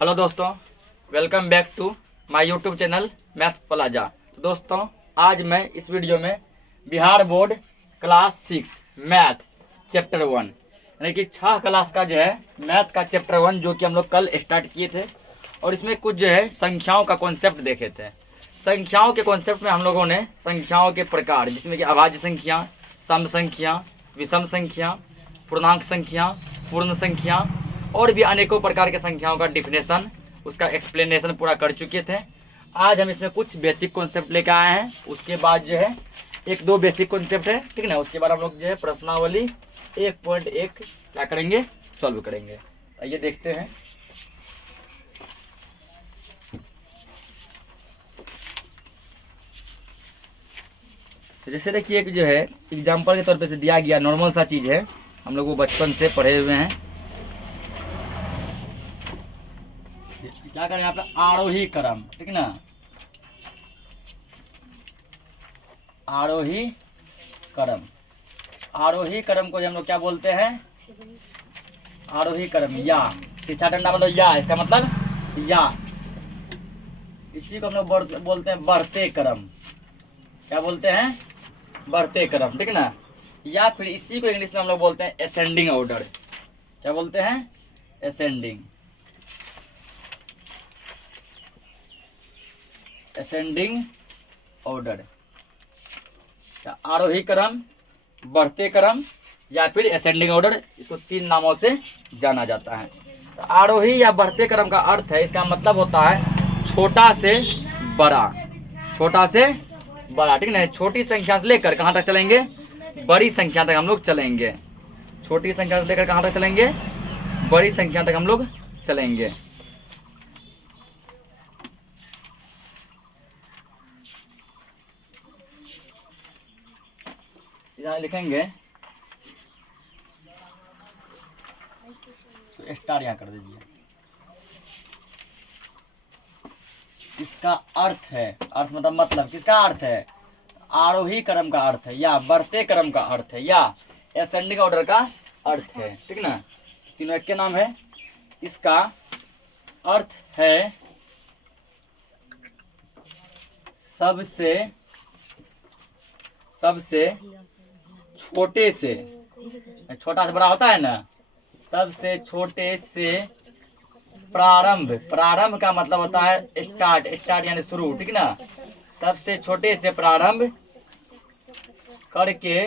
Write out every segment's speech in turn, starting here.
Hello दोस्तों, welcome back to my YouTube channel Maths Plaza. तो दोस्तों, आज मैं इस वीडियो में Bihar board class 6 math chapter 1 यानी कि 6 क्लास का जो है मैथ का चैप्टर 1 जो कि हम लोग कल स्टार्ट किए थे और इसमें कुछ जो है संख्याओं का कॉन्सेप्ट देखे थे। संख्याओं के कॉन्सेप्ट में हम लोगों ने संख्याओं के प्रकार जिसमें कि अभाज्य संख्या, सम संख्या, विषम संख्या, पूर्णांक संख्या, पूर्ण संख्या और भी अनेकों प्रकार के संख्याओं का डिफिनेशन, उसका एक्सप्लेनेशन पूरा कर चुके थे। आज हम इसमें कुछ बेसिक कॉन्सेप्ट लेकर आए हैं। उसके बाद जो है एक दो बेसिक कॉन्सेप्ट है, ठीक ना। उसके बाद हम लोग जो है प्रश्नावली 1.1 क्या करेंगे, सॉल्व करेंगे। आइए देखते हैं। तो जैसे देखिए कि जो है एग्जाम्पल के तौर पे से दिया गया नॉर्मल सा चीज़ है, हम लोग वो बचपन से पढ़े हुए हैं। क्या करें यहाँ पे, आरोही क्रम, ठीक ना। आरोही क्रम, आरोही क्रम को हम लोग क्या बोलते हैं, आरोही क्रम या शिक्षा डंडा मतलब या, इसका मतलब या। इसी को हम लोग बोलते हैं बढ़ते क्रम। क्या बोलते हैं, बढ़ते क्रम, ठीक ना। या फिर इसी को इंग्लिश में हम लोग बोलते हैं असेंडिंग ऑर्डर। क्या बोलते हैं, असेंडिंग, असेंडिंग ऑर्डर। आरोही क्रम, बढ़ते क्रम या फिर असेंडिंग ऑर्डर, इसको 3 नामों से जाना जाता है। तो आरोही या बढ़ते क्रम का अर्थ है, इसका मतलब होता है छोटा से बड़ा, छोटा से बड़ा, ठीक ना। छोटी संख्या से लेकर कहाँ तक चलेंगे, बड़ी संख्या तक हम लोग चलेंगे। छोटी संख्या से लेकर कहाँ तक चलेंगे, बड़ी संख्या तक हम लोग चलेंगे। यहाँ लिखेंगे, तो स्टार यहाँ कर दीजिए। इसका अर्थ है, अर्थ मतलब किसका अर्थ है, आरोही क्रम का अर्थ है या बढ़ते क्रम का अर्थ है या असेंडिंग ऑर्डर का अर्थ है, ठीक ना। तीनों एक के नाम है। इसका अर्थ है सबसे छोटे से, छोटा से बड़ा होता है ना, सबसे छोटे से प्रारंभ, प्रारंभ का मतलब होता है स्टार्ट, स्टार्ट यानी शुरू, ठीक ना। सबसे छोटे से प्रारंभ करके,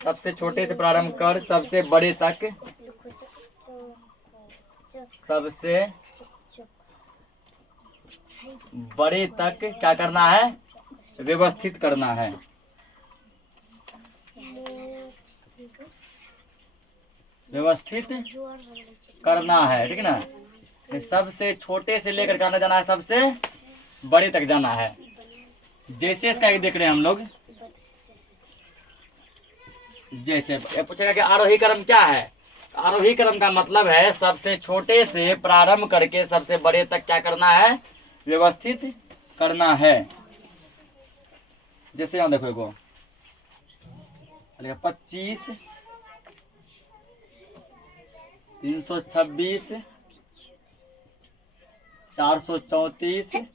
सबसे छोटे से प्रारंभ कर सबसे बड़े तक, सबसे बड़े तक क्या करना है, व्यवस्थित करना है। व्यवस्थित करना है, ठीक ना। सबसे छोटे से लेकर कहाँ जाना है, सबसे बड़े तक जाना है। जैसे इसका देख रहे हैं हम लोग, जैसे पूछेगा कि आरोही क्रम क्या है। आरोही क्रम का मतलब है सबसे छोटे से प्रारंभ करके सबसे बड़े तक क्या करना है, व्यवस्थित करना है। जैसे यहाँ देखो, एगो 25, 326, 434,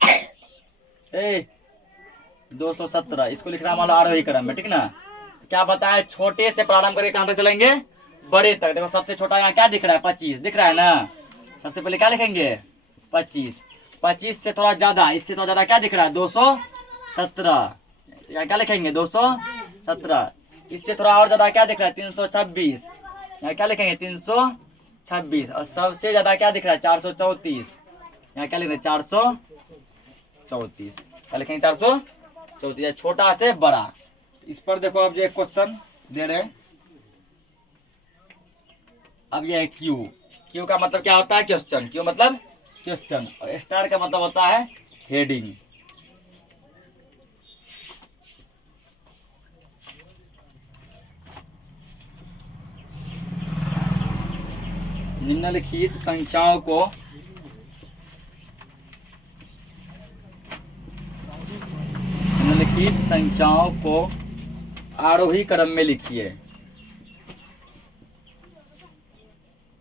217, इसको लिख रहा है मान लो आरोही क्रम में, ठीक ना। क्या बताएं, छोटे से प्रारंभ करके कहां तक चलेंगे, बड़े तक। देखो सबसे छोटा यहाँ क्या दिख रहा है, 25 दिख रहा है ना। सबसे पहले क्या लिखेंगे, 25। 25 से थोड़ा ज्यादा, इससे थोड़ा ज्यादा क्या दिख रहा है, 217। क्या लिखेंगे, 217। इससे थोड़ा और ज्यादा क्या दिख रहा है, 326। यहाँ क्या लिखेंगे, 326। और सबसे ज्यादा क्या दिख रहा है, 434। यहाँ क्या लिख रहे हैं, 434। क्या लिखेंगे, 434। छोटा से बड़ा। इस पर देखो, अब ये क्वेश्चन दे रहे हैं। अब ये है क्यू। क्यू का मतलब क्या होता है, क्वेश्चन। क्यू मतलब क्वेश्चन। और स्टार का मतलब होता है हेडिंग। निम्नलिखित संख्याओं को आरोही क्रम में लिखिए।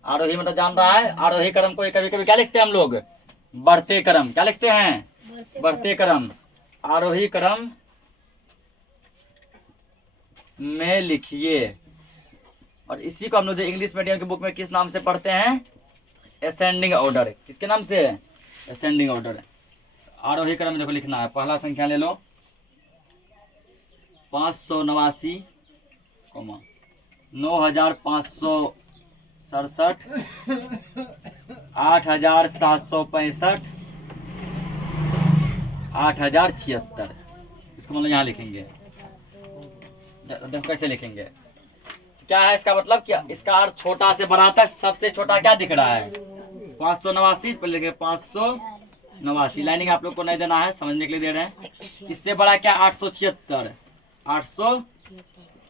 आरोही मतलब जान रहा है। आरोही क्रम को कभी कभी क्या लिखते हैं हम लोग? बढ़ते क्रम। क्या लिखते हैं? बढ़ते क्रम। आरोही क्रम में लिखिए। और इसी को हम लोग इंग्लिश मीडियम की बुक में किस नाम से पढ़ते हैं? Ascending order. किसके नाम से? Ascending order. आरोही क्रम में देखो लिखना है। पहला संख्या ले लो 589, 9567, 8765, 8076। इसको मतलब यहाँ लिखेंगे। देखो कैसे लिखेंगे। क्या है इसका मतलब? क्या इसका अर्थ? छोटा से बड़ा तक सबसे छोटा क्या दिख रहा है? 589 पर लिखे 589। लाइनिंग आप लोग को नहीं देना है, समझने के लिए दे रहे हैं। इससे बड़ा क्या? 876। 800।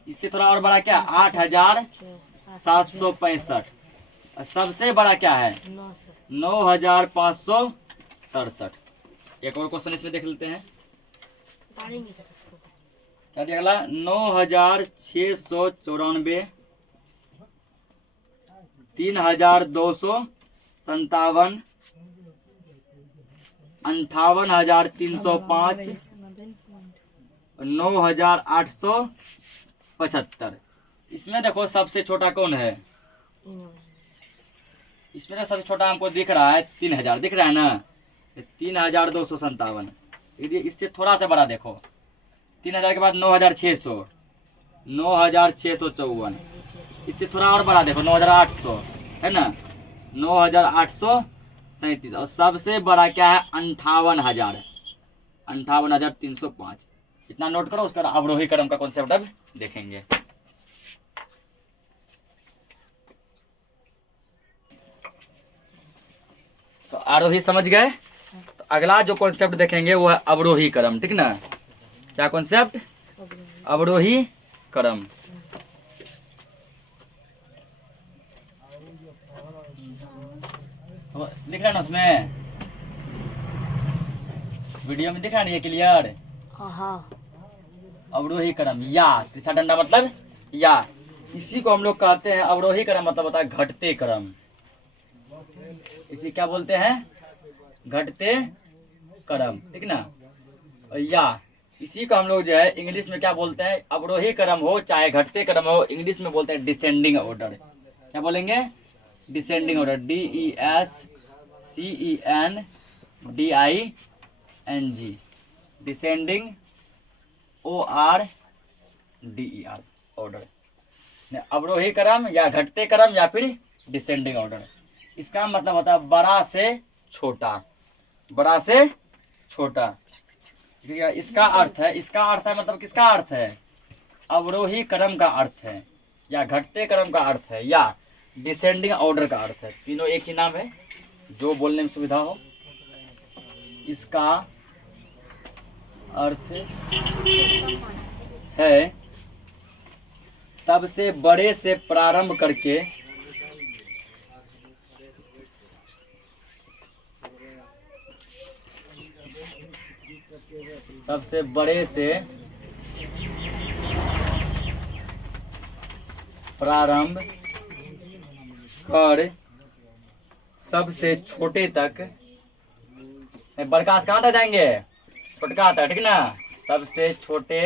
इससे थोड़ा और बड़ा क्या? 8765। सबसे बड़ा क्या है? 9567। एक और क्वेश्चन इसमें देख लेते हैं। क्या दिया अगला? 9694, 3257, 58305, 9875। इसमें देखो सबसे छोटा कौन है? इसमें सबसे छोटा हमको दिख रहा है 3000। दिख रहा है ना? 3257। यदि इससे थोड़ा सा बड़ा देखो 3000 के बाद 9600, 9654। इससे थोड़ा और बड़ा देखो 9800 है ना? 9837। और सबसे बड़ा क्या है? 58000, 58305। इतना नोट करो। उसका अवरोही क्रम का कॉन्सेप्ट अब देखेंगे। तो आरोही समझ गए। तो अगला जो कॉन्सेप्ट देखेंगे वो है अवरोही क्रम। ठीक ना? क्या कॉन्सेप्ट? अवरोही क्रम। तो दिख रहा है ना उसमें? वीडियो में दिख रहा नहीं है क्लियर? अवरोही क्रम या तीसरा डंडा मतलब या। इसी को हम लोग कहते हैं अवरोही क्रम। मतलब होता है घटते क्रम। इसी क्या बोलते हैं? घटते क्रम। ठीक ना? या इसी को हम लोग जो है इंग्लिश में क्या बोलते हैं? अवरोही क्रम हो चाहे घटते क्रम हो, इंग्लिश में बोलते हैं डिसेंडिंग ऑर्डर। क्या बोलेंगे? Descending order. DESCENDING। Descending ORDER order. अवरोही क्रम या घटते क्रम या फिर डिसेंडिंग ऑर्डर। इसका मतलब होता है बड़ा से छोटा। बड़ा से छोटा। इसका अर्थ है मतलब किसका अर्थ है? अवरोही क्रम का अर्थ है या घटते क्रम का अर्थ है या डिसेंडिंग ऑर्डर का अर्थ है। तीनों एक ही नाम है, जो बोलने में सुविधा हो। इसका अर्थ है सबसे बड़े से प्रारंभ करके सबसे बड़े से प्रारंभ कर सबसे छोटे तक। बड़का से कहाँ तक जाएंगे? छोटका आता है। ठीक ना? सबसे छोटे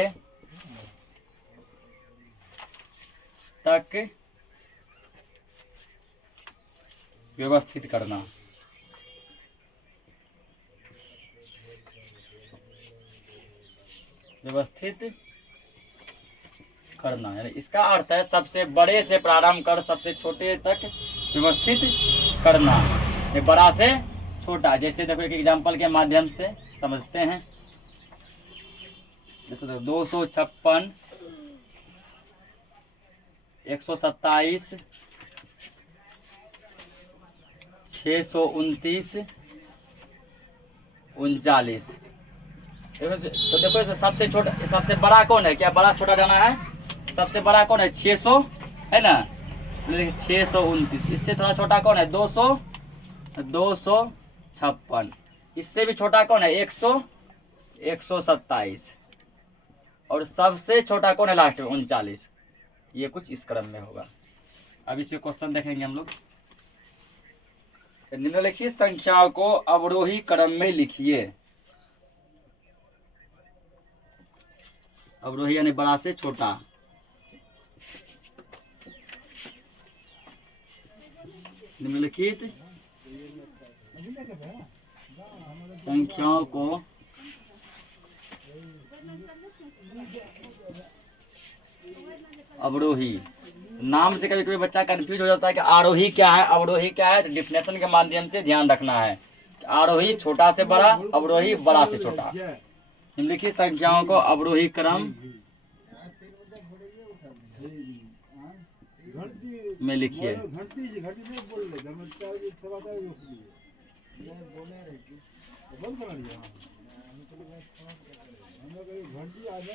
तक व्यवस्थित करना। व्यवस्थित करना यानी इसका अर्थ है सबसे बड़े से प्रारंभ कर सबसे छोटे तक व्यवस्थित करना। ये बड़ा से छोटा। जैसे देखो एक एग्जांपल के माध्यम से समझते हैं। जैसे 256, 127, 629, 39। तो देखो इसमें सबसे छोटा सबसे बड़ा कौन है? क्या बड़ा छोटा जाना है? सबसे बड़ा कौन है? 600 है ना? 629। इससे थोड़ा छोटा कौन है? 256। इससे भी छोटा कौन है? 127। और सबसे छोटा कौन है लास्ट में? 39। ये कुछ इस क्रम में होगा। अब इस पे क्वेश्चन देखेंगे हम लोग। निम्नलिखित संख्याओं को अवरोही क्रम में लिखिए। अवरोही यानी बड़ा से छोटा। निम्नलिखित संख्याओं को अवरोही, नाम से कभी कभी बच्चा कंफ्यूज हो जाता है कि आरोही क्या है अवरोही क्या है। तो डिफिनेशन के माध्यम से ध्यान रखना है। आरोही छोटा से बड़ा, अवरोही बड़ा से छोटा। निम्नलिखित संख्याओं को अवरोही क्रम में लिखिए।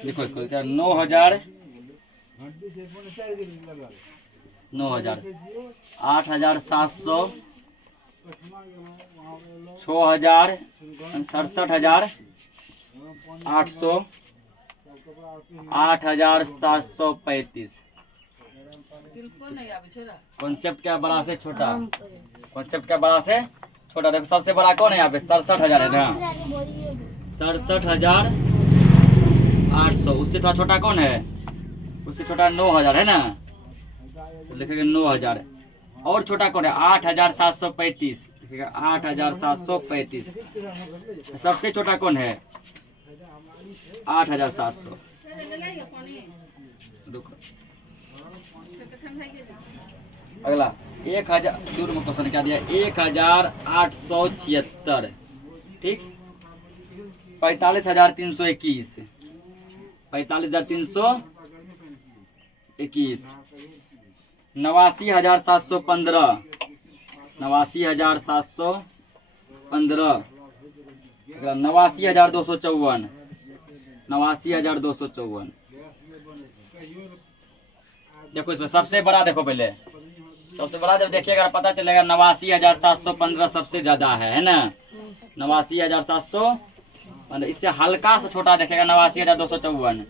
देखो इसको क्या 9,000 8,700 6,000 67,800 8,735। कॉन्सेप्ट क्या बड़ा से छोटा, कॉन्सेप्ट क्या बड़ा से छोटा। देखो सबसे बड़ा कौन है यहाँ पे 67,000 है ना, 67,800। उससे थोड़ा छोटा कौन है, उससे छोटा 9,000 है ना, तो लिखेंगे 9,000। और छोटा कौन है 8,735, लिखेगा 8,735। सबसे छोटा कौन है 8,700। अगला 1,000 दूर में क्वेश्चन क्या दिया 1,876। ठीक 45,321 45,321 89,715 89,715 89,254 89,254। देखो इसमें सबसे बड़ा देखो, पहले सबसे बड़ा जब देखिएगा पता चलेगा 89,715 सबसे ज्यादा है ना। 89,700 इससे हल्का सा छोटा देखेगा 89,254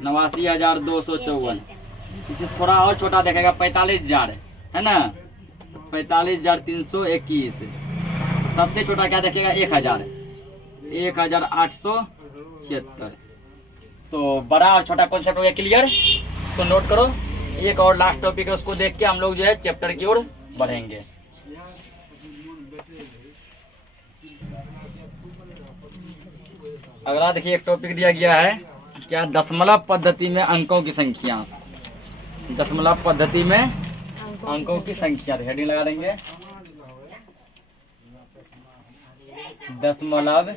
89,254। इससे थोड़ा और छोटा देखेगा 45,000 है ना, 45,321। सबसे छोटा क्या देखेगा 1,000 1,876। तो बड़ा और छोटा कॉन्सेप्ट हो गया क्लियर। इसको नोट करो। एक और लास्ट टॉपिक है, उसको देख के हम लोग जो है चैप्टर की ओर बढ़ेंगे। अगला देखिए एक टॉपिक दिया गया है क्या, दशमलव पद्धति में अंकों की संख्या। दशमलव पद्धति में अंकों की संख्या, हेडिंग लगा देंगे दशमलव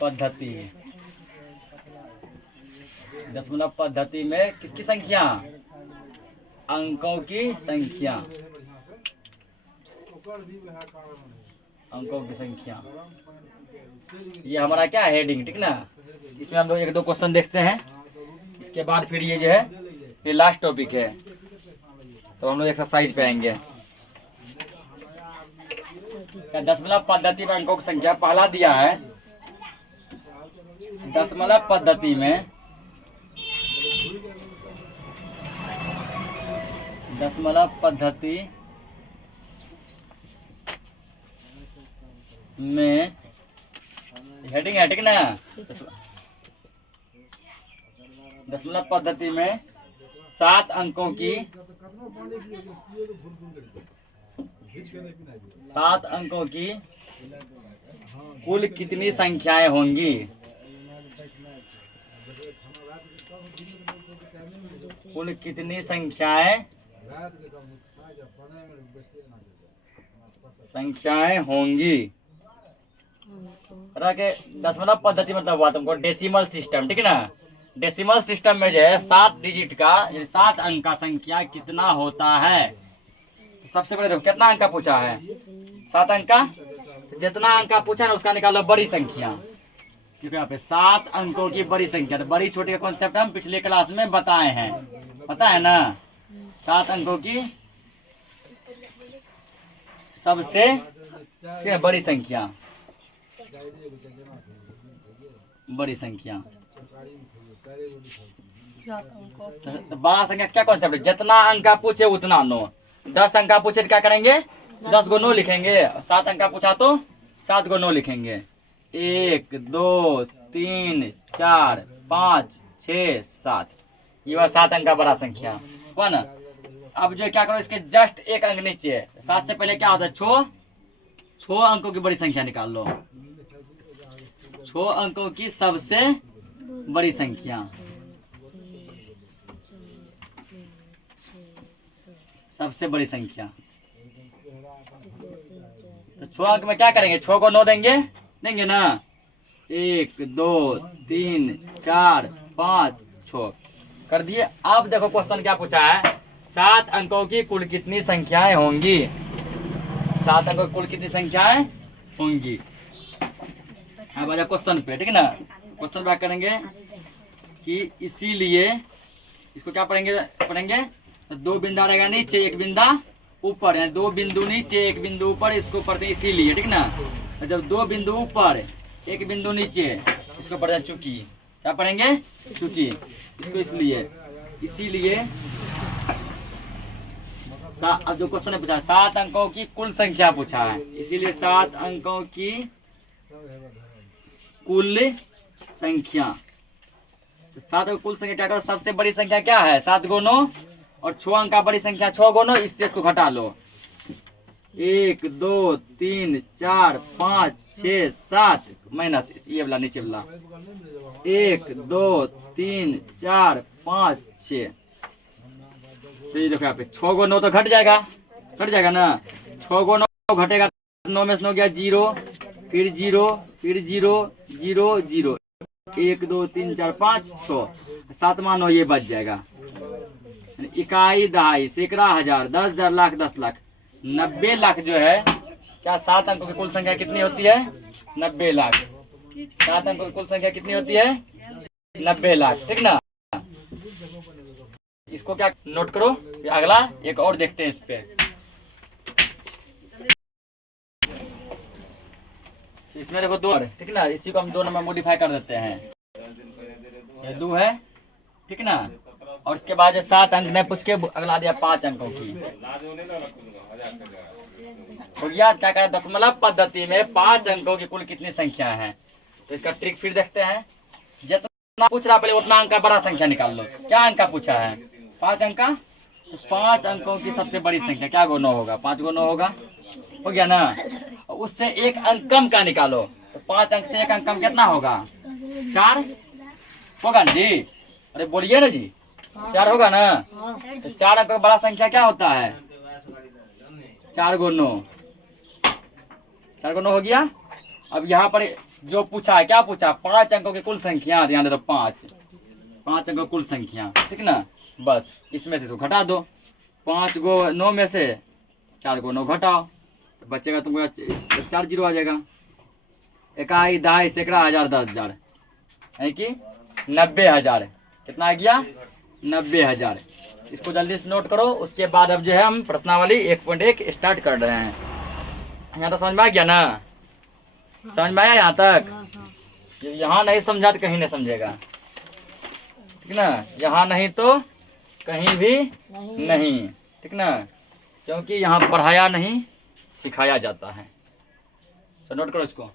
पद्धति। दशमलव पद्धति में किसकी संख्या, अंकों की संख्या, अंकों की संख्या। ये हमारा क्या है हेडिंग, ठीक ना। इसमें हम लोग एक दो क्वेश्चन देखते हैं, इसके बाद फिर ये जो है ये लास्ट टॉपिक है, तो हम लोग एक्सरसाइज पे आएंगे। दशमलव पद्धति में अंकों की संख्या पहला दिया है, दशमलव पद्धति में दशमलव पद्धति में हेडिंग है, ठीक ना। दशमलव पद्धति में 7 अंकों की 7 अंकों की कुल कितनी संख्याएं होंगी। कुल कितनी संख्याएं होंगी। के दशमलव पद्धति मतलब हुआ तुमको डेसिमल सिस्टम, ठीक ना। डेसिमल सिस्टम में जो है 7 डिजिट का 7 अंक का संख्या कितना होता है। सबसे पहले देखो कितना अंक का पूछा है, 7 अंक का। जितना अंक का पूछा ना उसका निकालो बड़ी संख्या, क्योंकि यहाँ पे 7 अंकों की बड़ी संख्या। तो बड़ी छोटी का कॉन्सेप्ट हम पिछले क्लास में बताए हैं, पता है ना। 7 अंकों की सबसे बड़ी संख्या, बड़ी संख्या। तो बड़ा संख्या क्या कॉन्सेप्ट है, जितना अंक का पूछे उतना नो। 10 अंक का पूछे तो क्या करेंगे, 10 को 9 लिखेंगे। 7 अंक का पूछा तो 7 को 9 लिखेंगे। 1 2 3 4 5 6 7, ये बार 7 अंक का बड़ा संख्या हुआ ना। अब जो क्या करो, इसके जस्ट एक अंक नीचे है। 7 से पहले क्या होता है, 6 अंकों की बड़ी संख्या निकाल लो। 6 अंकों की सबसे बड़ी संख्या, सबसे बड़ी संख्या। तो 6 अंक में क्या करेंगे, 6 को 9 देंगे, देंगे ना। 1 2 3 4 5 6 कर दिए। अब देखो क्वेश्चन क्या पूछा है, 7 अंकों की कुल कितनी संख्याएं होंगी। 7 अंकों की कुल कितनी संख्याएं होंगी। अब आजा क्वेश्चन पे, ठीक है ना। क्वेश्चन क्या करेंगे कि इसीलिए इसको क्या पढ़ेंगे तो 2 बिंदा रहेगा नीचे, 1 बिंदा ऊपर, यानी 2 बिंदु नीचे 1 बिंदु ऊपर, इसको पढ़ते हैं इसीलिए, ठीक ना। जब 2 बिंदु ऊपर 1 बिंदु नीचे, इसको पढ़ते हैं चूंकि। क्या पढ़ेंगे, चूंकि। इसको इसीलिए अब जो क्वेश्चन है पूछा 7 अंकों की कुल संख्या पूछा है, इसीलिए 7 अंकों की कुल संख्या। तो 7 अंकों की कुल संख्या क्या करो, सबसे बड़ी संख्या क्या है 7 × 9, और 6 अंक का बड़ी संख्या 6 × 9, इससे इसको घटा लो। 1 2 3 4 5 6 7 माइनस ये वाला नीचे वाला, 1 2 3 4 5 6। तो ये देखो यहाँ पे 6 × 9 तो घट जाएगा ना। 6 × 9 घटेगा, 9 में से 9 गया 0, फिर 0 फिर 0 0 0, 1 2 3 4 5 6, 7वां 9 ये बच जाएगा। इकाई, दहाई, सैकड़ा, हजार, 10 हजार, लाख, 10 लाख, 90 लाख जो है क्या 7 अंकों की कुल संख्या कितनी होती है, 90 लाख। 7 अंकों की कुल संख्या कितनी होती है, 90 लाख, ठीक ना। इसको क्या नोट करो। अगला एक और देखते हैं इस पे। इसमें देखो 2, ठीक ना, इसी को हम 2 नंबर मॉडिफाई कर देते हैं। ये 2 है, ठीक ना। और इसके बाद 7 अंक ने पूछ के अगला दिया 5 अंकों की। तो यार क्या करें, दशमलव पद्धति में 5 अंकों की कुल कितनी संख्या है। तो इसका ट्रिक फिर देखते हैं। जितना पूछ रहा पहले उतना अंक का बड़ा संख्या निकाल लो। क्या अंक का पूछा है, 5 अंक का। तो 5 अंकों की सबसे बड़ी संख्या क्या 9 होगा, 5 × 9 होगा, हो गया ना। उससे एक अंक कम का निकालो। तो 5 अंक से एक अंक कम कितना होगा, 4 होगा ना जी। अरे बोलिए ना जी, 4 होगा ना। तो 4 अंक का बड़ा संख्या क्या होता है, 4 × 9, 4 × 9 हो गया। अब यहाँ पर जो पूछा है, क्या पूछा, 5 अंकों की कुल संख्या, ध्यान दे दो 5 अंकों की कुल संख्या, ठीक ना। बस इसमें से इसको घटा दो। 5 × 9 में से 4 × 9 घटाओ, तो बचेगा तुमको 4 0 आ जाएगा। इकाई, दहाई, सैकड़ा, हजार, 10 हजार, है कि 90 हजार। कितना आ गया, 90 हजार। इसको जल्दी से नोट करो। उसके बाद अब जो है हम प्रश्नावली 1.1 स्टार्ट कर रहे हैं। यहाँ तो समझ में आ गया ना, समझ में आया यहाँ तक। यहाँ नहीं समझा तो कहीं नहीं समझेगा, ठीक ना। यहाँ नहीं तो कहीं भी नहीं, ठीक ना, क्योंकि यहाँ पढ़ाया नहीं सिखाया जाता है। तो नोट करो इसको।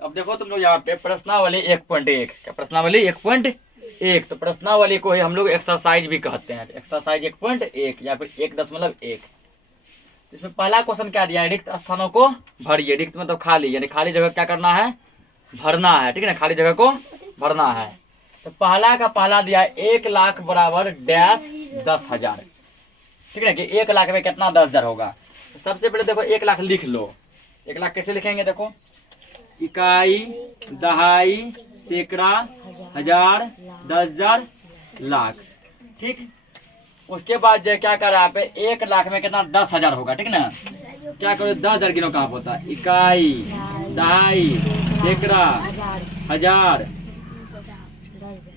अब देखो तुम लोग यहाँ पे प्रश्नावली 1.1, क्या प्रश्नावली 1.1। तो प्रश्नावली को ही हम लोग एक्सरसाइज भी कहते हैं। एक्सरसाइज 1.1 या फिर 1.1। इसमें पहला क्वेश्चन क्या दिया है, रिक्त स्थानों को भरिए। रिक्त मतलब खाली, यानी खाली जगह क्या करना है, भरना है, ठीक है ना, खाली जगह को भरना है। तो पहला का पहला दिया है 1 लाख बराबर डैश 10 हजार, ठीक है ना, कि 1 लाख में कितना 10 हजार होगा। तो सबसे पहले देखो 1 लाख लिख लो। 1 लाख कैसे लिखेंगे, देखो इकाई, दहाई, सैकड़ा, हजार, 10 हजार, लाख, ठीक। उसके बाद जो क्या कर रहा है पे 1 लाख में कितना 10 हजार होगा, ठीक ना। क्या करो 10 हजार गिनो, कहाँ होता है, इकाई, दहाई, सैकड़ा, हजार,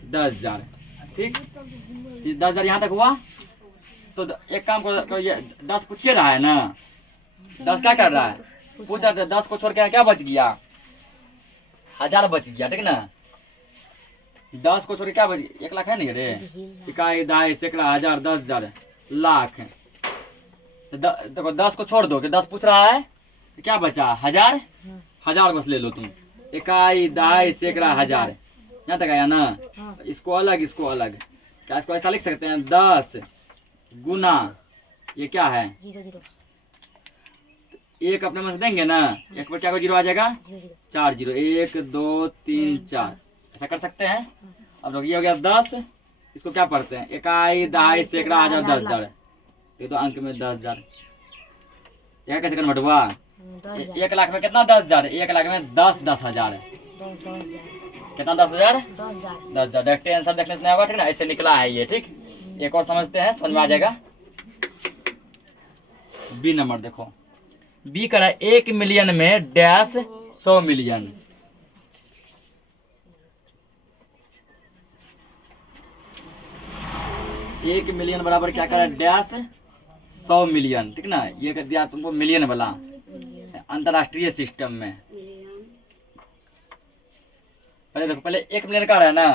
10 हजार, ठीक। 10 हजार यहाँ तक हुआ। तो एक काम करो, ये 10 पूछिए रहा है ना, 10 क्या कर रहा है, पूछ रहा था। 10 को छोड़ के क्या बच गया, 1000 बच गया, ठीक ना। 10 को छोड़ के क्या बच 1 लाख है नहीं रे। इकाई दहाई सैकड़ा हजार 10,000 लाख। देखो 10 को छोड़ दो कि 10 पूछ रहा है तो क्या बचा 1000 1000 बस ले लो तुम। इकाई दहाई सैकड़ा हजार यहाँ तक आया ना। इसको अलग क्या इसको ऐसा लिख सकते हैं 10 गुना ये क्या है 1 अपने में से देंगे ना 1 पर क्या को 0 आ जाएगा 4 0 1 2 3 4 ऐसा कर सकते हैं। अब लोग ये हो गया 10 इसको क्या पढ़ते हैं इकाई दहाई सैकड़ा हजार 10,000 ये तो अंक में 10,000 यह कैसे कन्वर्ट हुआ 1 लाख में कितना 10,000 1 लाख में 10,000 कितना 10,000 10,000 डायरेक्ट आंसर देखने से नहीं होगा ठीक ना ऐसे निकला है ये ठीक। एक और समझते हैं समझ में आ जाएगा। बी नंबर देखो बी करा 1 मिलियन में डैश 100 मिलियन। एक मिलियन बराबर क्या करा डैश 100 मिलियन ठीक ना। ये कर दिया तुमको मिलियन वाला अंतरराष्ट्रीय सिस्टम में। पहले देखो पहले 1 मिलियन का रहा है ना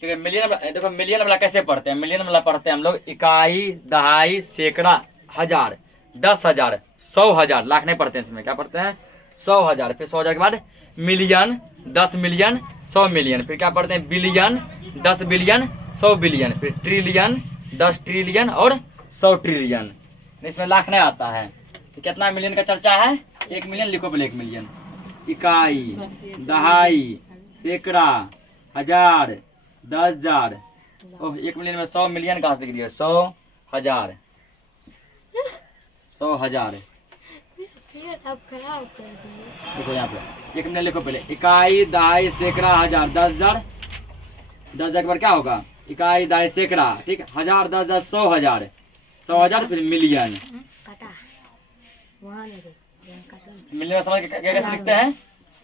ठीक है। मिलियन देखो मिलियन वाला कैसे पढ़ते हैं मिलियन वाला पढ़ते हैं हम लोग इकाई दहाई सैकड़ा हजार 10,000 100,000 लाख नहीं पढ़ते हैं इसमें क्या पढ़ते हैं 100,000 फिर 100,000 के बाद मिलियन 10 मिलियन 100 मिलियन फिर क्या पढ़ते हैं बिलियन 10 बिलियन 100 बिलियन फिर ट्रिलियन 10 ट्रिलियन और 100 ट्रिलियन। इसमें लाख नहीं आता है तो कितना मिलियन का चर्चा है 1 मिलियन लिखो पहले 1 मिलियन इकाई दहाई सैकड़ा हजार 10,000 ओह 1 मिलियन में 100 मिलियन कहाँ से लिख दिया 100,000 100,000 देखो यहाँ पे 1 मिलियन लिखो पहले इकाई दहाई सैकड़ा हजार 10,000 10,000 के बाद क्या होगा इकाई दहाई सैकड़ा ठीक हजार 10,000 100,000 फिर मिलियन। मिलियन में समझ कैसे लिखते हैं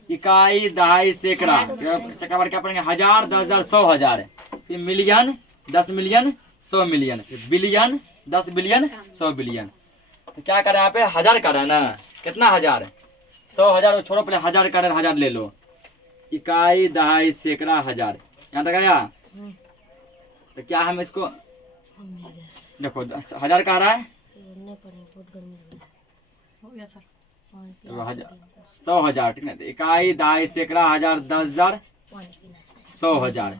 इकाई दहाई सैकड़ा क्या पढ़ेंगे हजार 10,000 100,000 फिर मिलियन 10 मिलियन 100 मिलियन फिर बिलियन 10 बिलियन 100 बिलियन। तो क्या करें यहाँ पे 1000 का रहा ना कितना 1000 100,000 छोड़ो पहले 1000 का 1000 ले लो इकाई दहाई सैकड़ा हजार यहाँ तक आया। तो क्या हम इसको देखो 1000 का रहा है 100,000 ठीक है इकाई दहाई सैकड़ा हजार 10,000 100,000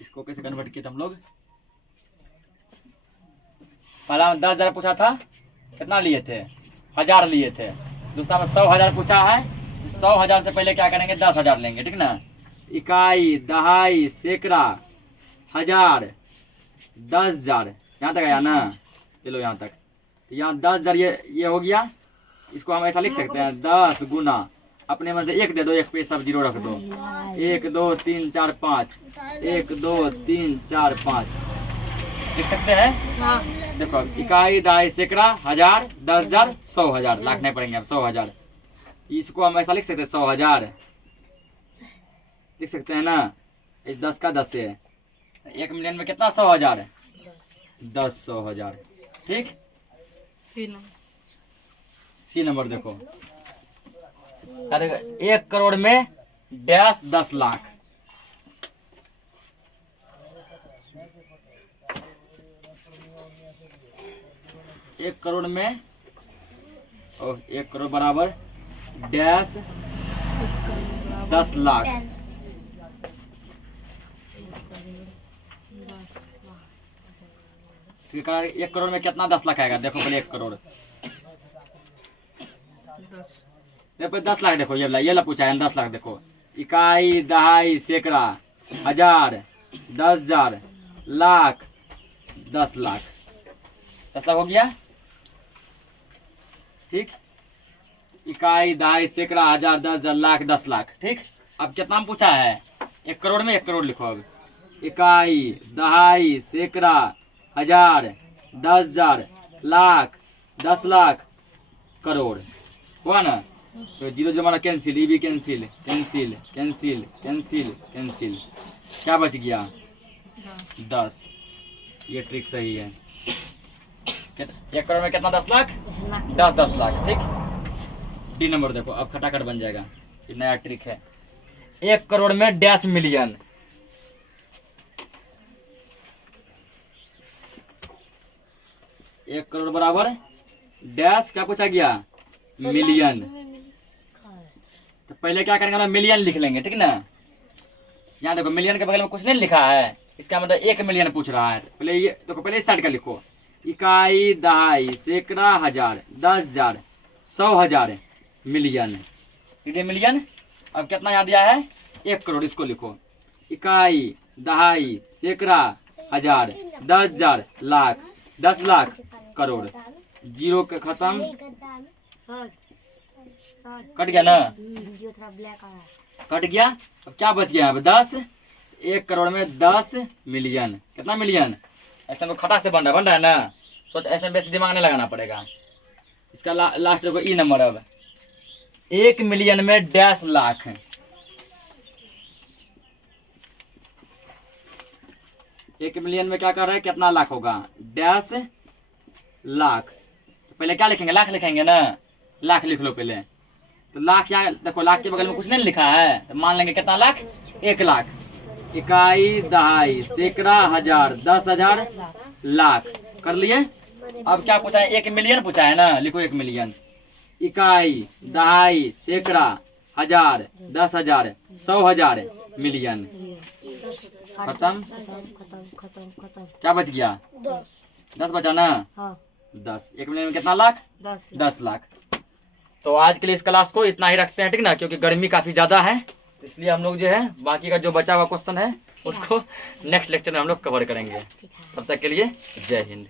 इसको कैसे कन्वर्ट किए थे हम लोग पहला 10,000 पूछा था कितना लिए थे 1000 लिए थे। दूसरा में 100,000 पूछा है 100,000 से पहले क्या करेंगे 10,000 लेंगे ठीक ना। इकाई दहाई सैकड़ा हजार 10,000 यहाँ तक आया ना चलो यहाँ तक तो यहाँ 10,000 ये हो गया। इसको हम ऐसा लिख सकते हैं 10 गुना अपने में से 1 दे दो 1 पे सब 0 रख दो 1 2 3 4 5 1 2 3 4 5 लिख सकते हैं। देखो इकाई दहाई सैकड़ा हजार 10,000 100,000 लाख नहीं पड़ेंगे अब 100,000 इसको हम ऐसा लिख सकते हैं 100,000 लिख सकते हैं ना 10 का 10 है 1 मिलियन में कितना 100,000 है 10 100,000 ठीक। सी नंबर देखो 1 करोड़ में डैश 10 लाख 1 करोड़ में और 1 करोड़ बराबर डैश 10 लाख 1 करोड़ में कितना 10 लाख आएगा देखो पहले 1 करोड़ देखो 10 लाख देखो ये ला पूछा है 10 लाख देखो इकाई दहाई सैकड़ा हजार 10,000 लाख 10 लाख 10 लाख हो गया ठीक। इकाई दहाई सैकड़ा हजार 10,000 लाख 10 लाख ठीक। अब कितना में पूछा है 1 करोड़ में 1 करोड़ लिखो अब इकाई दहाई सैकड़ा हजार 10,000 लाख 10 लाख करोड़ हुआ ना। तो 0 जमाना कैंसिल ये भी cancel cancel cancel cancel cancel क्या बच गया 10। ये ट्रिक सही है 1 करोड़ में कितना 10 लाख 10 लाख ठीक। डी नंबर देखो, अब खटाखट बन जाएगा। ये नया ट्रिक है। 1 करोड़ में डैश मिलियन। एक करोड़ बराबर डैश क्या पूछा गया? मिलियन। तो पहले क्या करेंगे हम, मिलियन लिख लेंगे, ठीक ना। यहाँ देखो मिलियन के बगल में कुछ नहीं लिखा है, इसका मतलब 1 मिलियन पूछ रहा है। पहले ये देखो, पहले इस साइड का लिखो। इकाई, दहाई, सैकड़ा, हजार, 10,000, 100,000 मिलियन। ठीक है, मिलियन। अब कितना यहाँ दिया है? 1 करोड़, इसको लिखो। इकाई, दहाई, सैकड़ा, हजार, 10,000, लाख, 10 लाख, करोड़। जीरो के खत्म, कट गया ना, कट गया। अब क्या बच गया? अब 10। 1 करोड़ में 10 मिलियन। कितना मिलियन? ऐसा तो खटा से बन रहा है ना, सोच ऐसे बेसी दिमाग नहीं लगाना पड़ेगा। इसका लास्ट देखो ई नंबर। अब 1 मिलियन में डैश लाख। 1 मिलियन में क्या कर रहे हैं? कितना लाख होगा? डैश लाख। तो पहले क्या लिखेंगे? लाख लिखेंगे ना, लाख लिख लो पहले। तो लाख क्या देखो, लाख के बगल में कुछ नहीं लिखा है, तो मान लेंगे कितना लाख? 1 लाख। इकाई, दहाई, सैकड़ा, हजार, 10,000, लाख। कर लिए। अब क्या पूछा है? 1 मिलियन पूछा है ना, लिखो 1 मिलियन। इकाई, दहाई, सैकड़ा, हजार, 10,000, 100,000 मिलियन। खत्म। क्या बच गया? 10 बचा ना। 10। 1 मिलियन में कितना लाख? 10 लाख। तो आज के लिए इस क्लास को इतना ही रखते हैं, ठीक ना, क्योंकि गर्मी काफी ज्यादा है। इसलिए हम लोग जो है बाकी का जो बचा हुआ क्वेश्चन है उसको नेक्स्ट लेक्चर में हम लोग कवर करेंगे। तब तक के लिए जय हिंद।